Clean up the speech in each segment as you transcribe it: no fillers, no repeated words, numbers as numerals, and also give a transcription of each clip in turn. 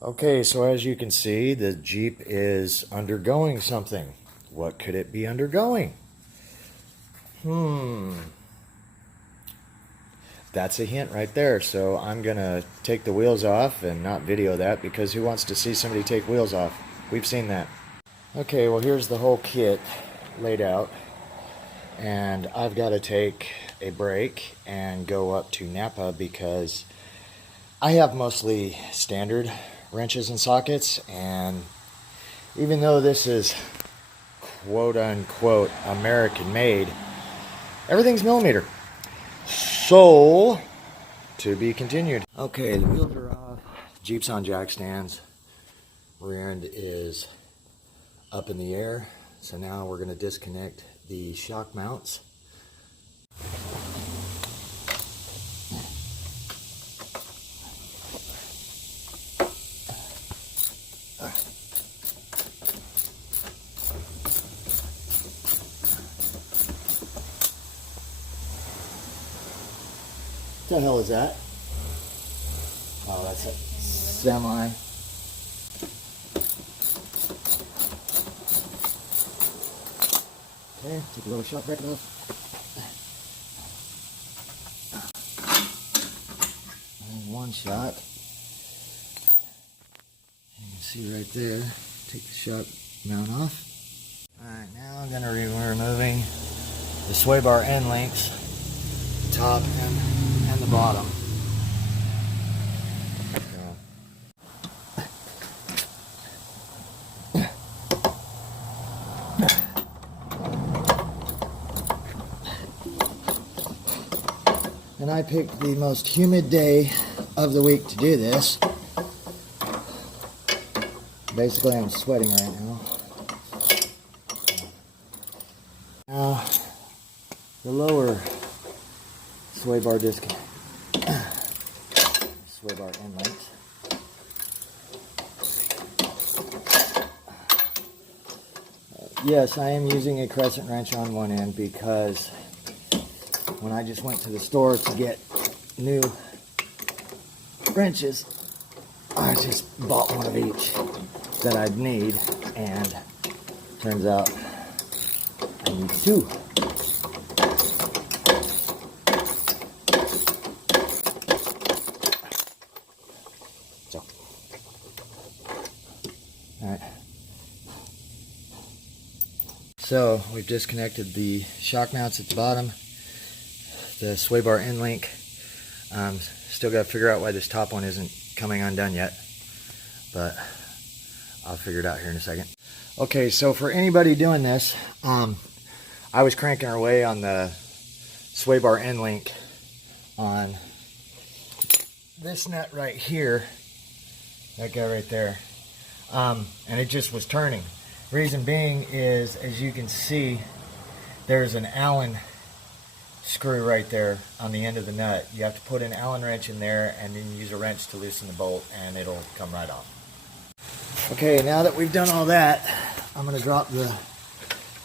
Okay, so as you can see, the Jeep is undergoing something. What could it be undergoing? That's a hint right there. So I'm gonna take the wheels off and not video that, because who wants to see somebody take wheels off? We've seen that. Okay, well, here's the whole kit laid out, and I've got to take a break and go up to Napa because I have mostly standard wrenches and sockets, and even though this is quote unquote American made, everything's millimeter. So, to be continued. Okay, the wheels are off, Jeep's on jack stands, rear end is up in the air. So now we're going to disconnect the shock mounts. What the hell is that? Oh, that's a semi. Okay, take a little shock bracket off. And one shot. You can see right there. Take the shock mount off. Alright, now I'm going to be removing the sway bar end links, the top and the bottom. And I picked the most humid day of the week to do this. Basically, I'm sweating right now. Now, the lower sway bar disconnect. Sway bar end links. Yes, I am using a crescent wrench on one end because when I just went to the store to get new wrenches, I just bought one of each that I'd need, and turns out I need two. So, alright. So, we've disconnected the shock mounts at the bottom, the sway bar end link. Still got to figure out why this top one isn't coming undone yet, but I'll figure it out here in a second. Okay, so for anybody doing this, I was cranking away on the sway bar end link on this nut right here, that guy right there, and it just was turning. Reason being is, as you can see, there's an Allen screw right there on the end of the nut. You have to put an Allen wrench in there and then use a wrench to loosen the bolt, and it'll come right off. Okay, now that we've done all that, I'm going to drop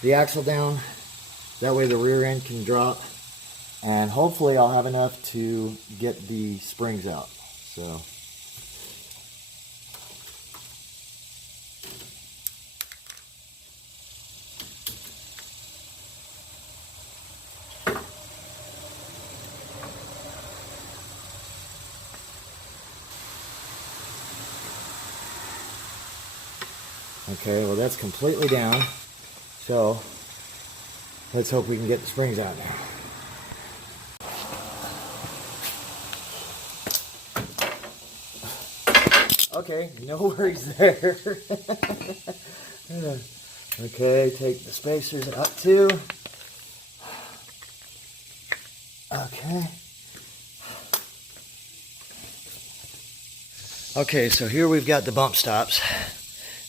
the axle down. That way the rear end can drop, and hopefully I'll have enough to get the springs out. So, okay, well, that's completely down. So let's hope we can get the springs out now. Okay, no worries there. Okay, take the spacers out too. Okay. Okay, so here we've got the bump stops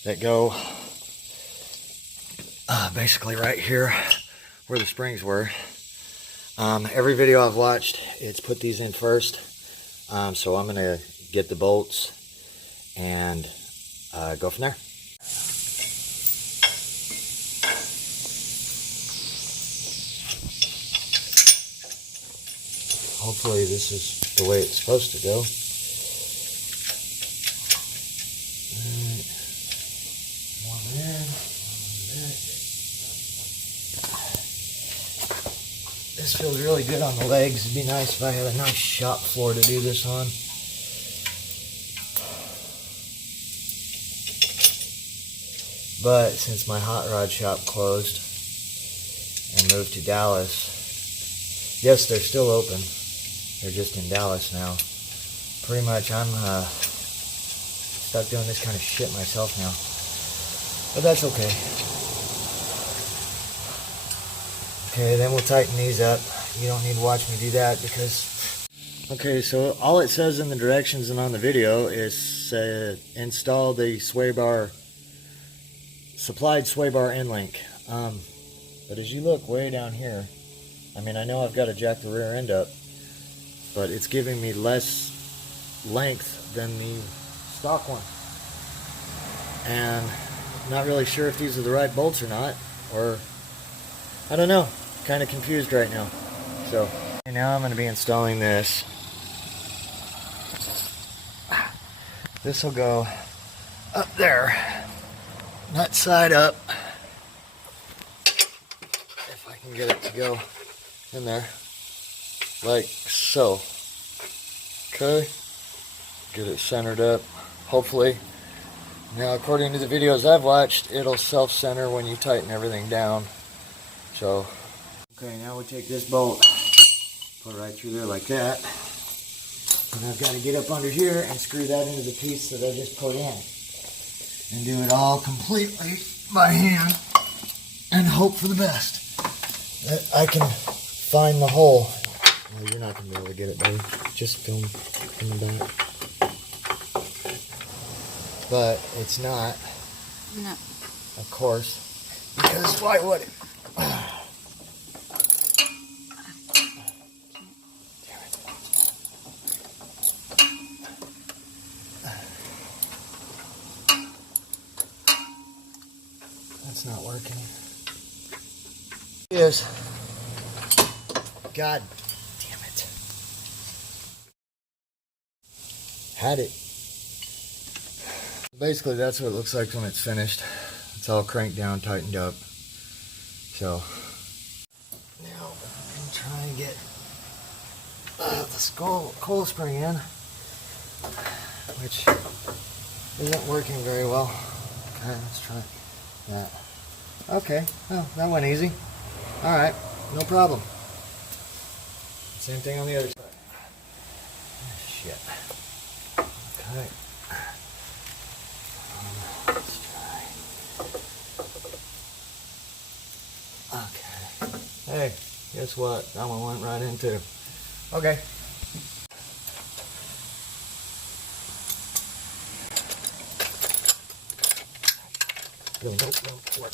that go basically right here where the springs were. Every video I've watched, it's put these in first. So I'm going to get the bolts and go from there. Hopefully this is the way it's supposed to go. This feels really good on the legs. It'd be nice if I had a nice shop floor to do this on. But since my hot rod shop closed and moved to Dallas, yes, they're still open. They're just in Dallas now. Pretty much I'm stuck doing this kind of shit myself now. But that's okay. Okay, then we'll tighten these up. You don't need to watch me do that because... Okay, so all it says in the directions and on the video is install the sway bar, supplied sway bar end link. But as you look way down here, I mean, I know I've got to jack the rear end up, but it's giving me less length than the stock one. And not really sure if these are the right bolts or not, or I don't know. Kind of confused right now. So now I'm going to be installing this. This will go up there, that side up, if I can get it to go in there, like so. Okay, get it centered up, hopefully. Now, according to the videos I've watched, it'll self-center when you tighten everything down. So, okay, now we take this bolt, put it right through there like that. And I've got to get up under here and screw that into the piece that I just put in. And do it all completely by hand and hope for the best. That I can find the hole. Well, you're not going to be able to get it, babe. Just film from the back. But it's not. No. Of course. Because why would it? That's not working. It is. God damn it. Had it. Basically, that's what it looks like when it's finished. It's all cranked down, tightened up. So, now I'm trying to get the coil spring in, which isn't working very well. Okay, let's try that. Okay, well, that went easy. Alright, no problem. Same thing on the other side. Oh, shit. Okay. Let's try. Okay. Hey, guess what? That one went right in too. Okay. Nope, work.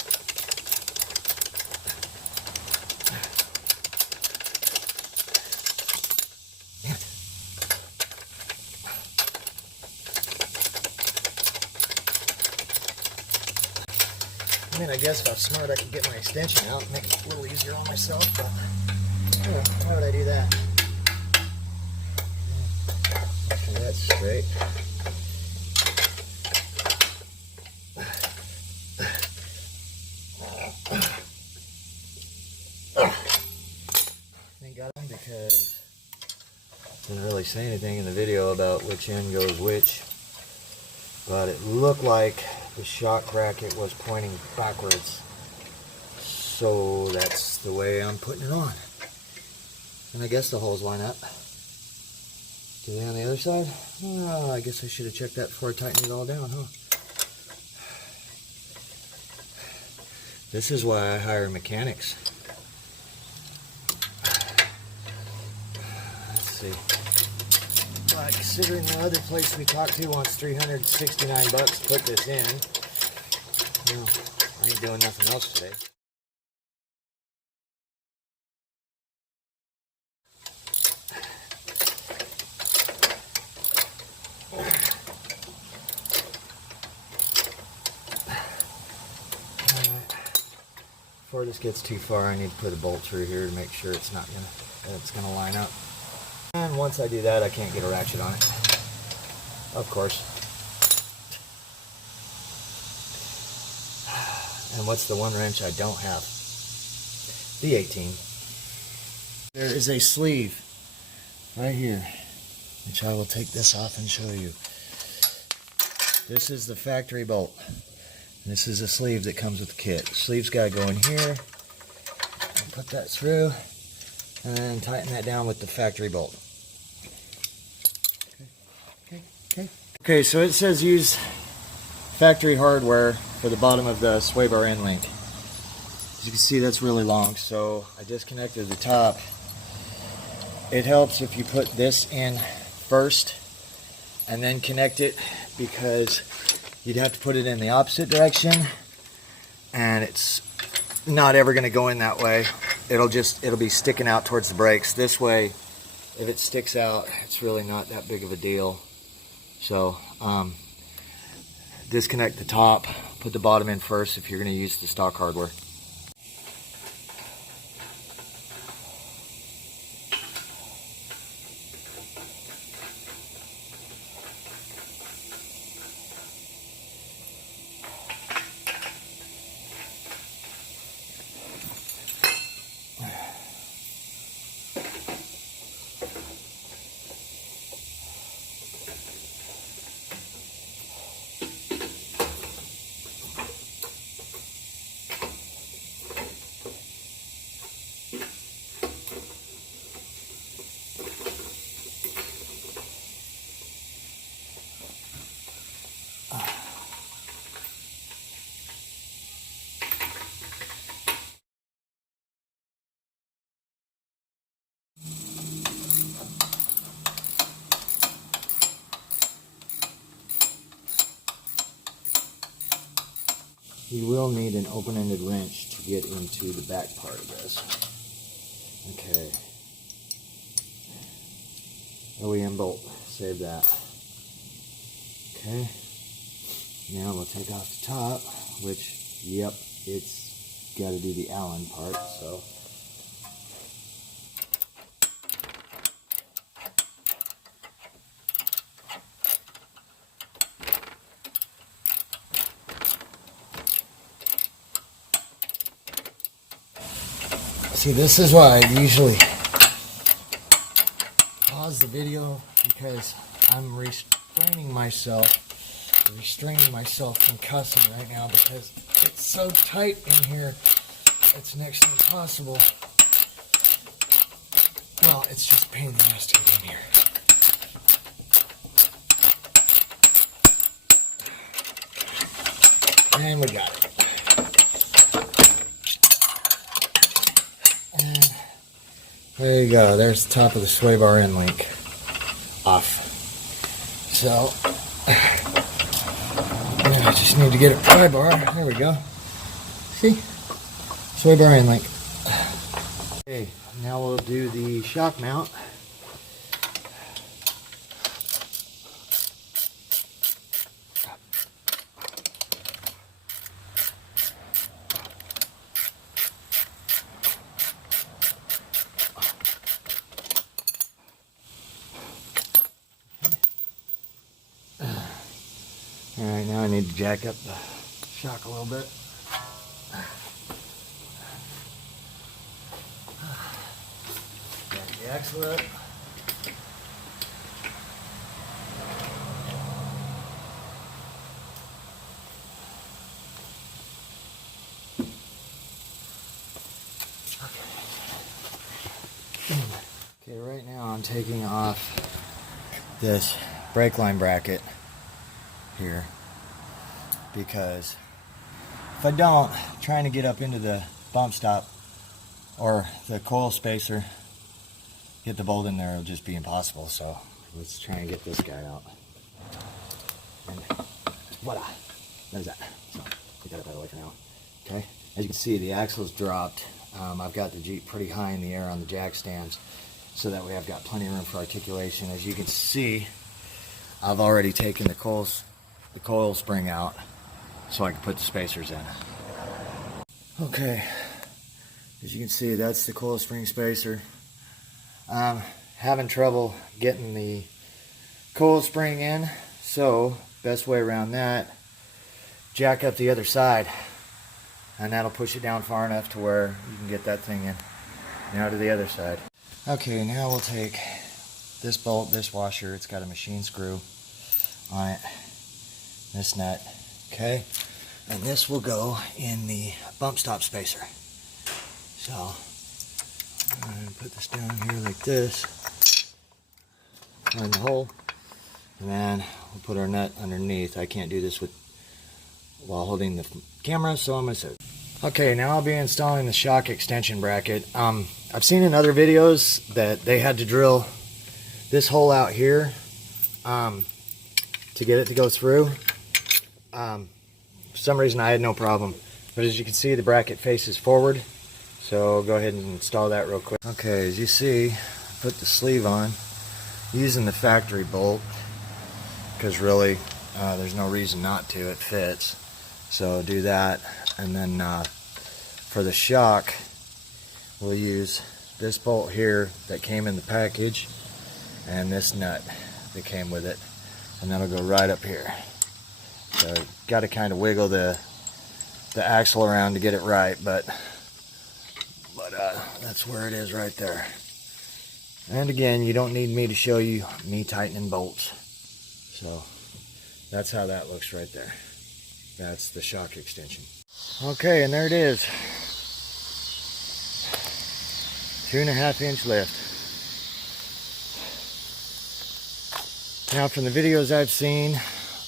Damn it. I mean, I guess if I was smart, I could get my extension out and make it a little easier on myself, but oh, why would I do that? Okay, that's straight. Thank God, because I didn't really say anything in the video about which end goes which, but it looked like the shock bracket was pointing backwards, so that's the way I'm putting it on. And I guess the holes line up. Do they on the other side? Oh, I guess I should have checked that before I tightened it all down, huh? This is why I hire mechanics. Let's see. Considering the other place we talked to wants $369 to put this in, well, I ain't doing nothing else today. Before this gets too far, I need to put a bolt through here to make sure it's gonna line up. And once I do that, I can't get a ratchet on it. Of course. And what's the one wrench I don't have? The 18. There is a sleeve right here, which I will take this off and show you. This is the factory bolt. This is a sleeve that comes with the kit. The sleeve's got to go in here. I'll put that through and then tighten that down with the factory bolt. Okay, so it says use factory hardware for the bottom of the sway bar end link. As you can see, that's really long, so I disconnected the top. It helps if you put this in first and then connect it, because you'd have to put it in the opposite direction and it's not ever going to go in that way. It'll be sticking out towards the brakes. This way, if it sticks out, it's really not that big of a deal. So disconnect the top, put the bottom in first if you're going to use the stock hardware. You will need an open-ended wrench to get into the back part of this. Okay. OEM bolt, save that. Okay. Now we'll take off the top, which, yep, it's got to do the Allen part, so. See, this is why I usually pause the video, because I'm restraining myself from cussing right now, because it's so tight in here, it's next to impossible. Well, it's just a pain in the ass to get in here. And we got it. And there you go. There's the top of the sway bar end link off. So I just need to get a pry bar. There we go. See? Sway bar end link. Okay, now we'll do the shock mount. Alright, now I need to jack up the shock a little bit. Jack the axle up. Okay, right now I'm taking off this brake line bracket here, because if I don't, trying to get up into the bump stop or the coil spacer, get the bolt in there, it'll just be impossible. So let's try and get this guy out. And voila, there's that. So get that out of the way for now. Okay, as you can see, the axle's dropped. I've got the Jeep pretty high in the air on the jack stands, so that way I've got plenty of room for articulation. As you can see, I've already taken the coil spring out so I can put the spacers in. Okay, as you can see, that's the coil spring spacer. I'm having trouble getting the coil spring in, so best way around that, jack up the other side, and that'll push it down far enough to where you can get that thing in. Now to the other side. Okay, now we'll take this bolt, this washer, it's got a machine screw on it, this nut, okay? And this will go in the bump stop spacer. So, I'm going to put this down here like this, find the hole, and then we'll put our nut underneath. I can't do this while holding the camera, so I'm going to sit. Okay, now I'll be installing the shock extension bracket. I've seen in other videos that they had to drill this hole out here to get it to go through. For some reason I had no problem, but as you can see, the bracket faces forward, so I'll go ahead and install that real quick. Okay, as you see, put the sleeve on using the factory bolt, because really there's no reason not to, it fits. So do that, and then for the shock we'll use this bolt here that came in the package and this nut that came with it, and that'll go right up here. So got to kind of wiggle the axle around to get it right, but that's where it is right there. And again, you don't need me to show you me tightening bolts. So that's how that looks right there. That's the shock extension. Okay, and there it is. 2.5 inch lift. Now from the videos I've seen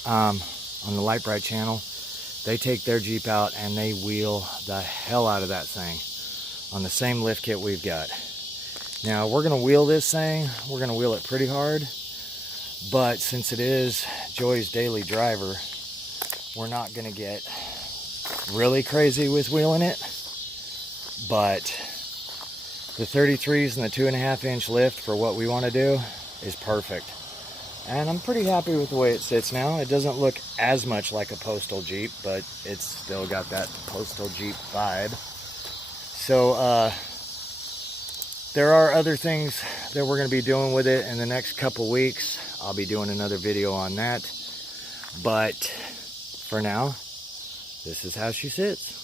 on the Light Bright channel, they take their Jeep out and they wheel the hell out of that thing on the same lift kit we've got. Now we're gonna wheel this thing, we're gonna wheel it pretty hard, but since it is Joy's daily driver, we're not gonna get really crazy with wheeling it, but the 33s and the 2.5 inch lift for what we want to do is perfect. And I'm pretty happy with the way it sits now. It doesn't look as much like a postal Jeep, but it's still got that postal Jeep vibe. So there are other things that we're going to be doing with it in the next couple weeks. I'll be doing another video on that. But for now, this is how she sits.